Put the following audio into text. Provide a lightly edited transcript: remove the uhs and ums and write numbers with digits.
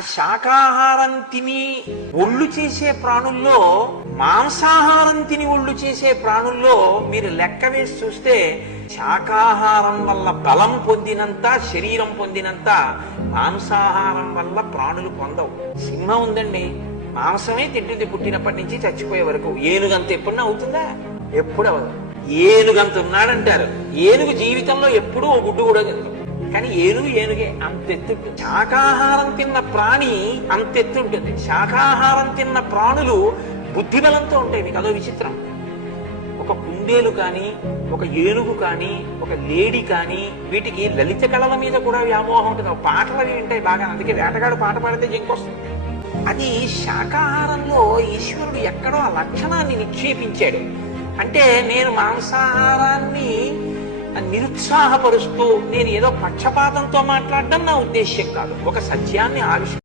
శాకాహారం తిని ఒళ్ళు చేసే ప్రాణుల్లో, మాంసాహారం తిని ఒళ్ళు చేసే ప్రాణుల్లో మీరు లెక్క వేసి చూస్తే శాకాహారం వల్ల బలం పొందినంత, శరీరం పొందినంత మాంసాహారం వల్ల ప్రాణులు పొందవు. సింహం ఉందండి, మాంసమే తింటుంది పుట్టినప్పటి నుంచి చచ్చిపోయే వరకు. ఏనుగంత ఎప్పుడన్నా అవుతుందా? ఎప్పుడు అవ్వదు. ఏనుగంత ఉన్నాడంటారు. ఏనుగు జీవితంలో ఎప్పుడూ ఓ గుడ్డు కూడా తింటారు. కానీ ఏనుగే అంతెత్తుంటుంది. శాకాహారం తిన్న ప్రాణి అంతెత్తుంటుంది. శాకాహారం తిన్న ప్రాణులు బుద్ధిబలంతో ఉంటాయి. మీకు అదో విచిత్రం. ఒక కుందేలు కానీ, ఒక ఏనుగు కానీ, ఒక లేడి కానీ, వీటికి లలిత కళల మీద కూడా వ్యామోహం ఉంటుంది. పాటలు అవి ఉంటాయి బాగా. అందుకే వేటగాడు పాట పాడితే జింకొస్తుంది. అది శాకాహారంలో ఈశ్వరుడు ఎక్కడో ఆ లక్షణాన్ని నిక్షేపించాడు. అంటే నేను మాంసాహారాన్ని నిరుత్సాహపరుస్తూ నేను ఏదో పక్షపాతంతో మాట్లాడడం నా ఉద్దేశ్యం కాదు. ఒక సత్యాన్ని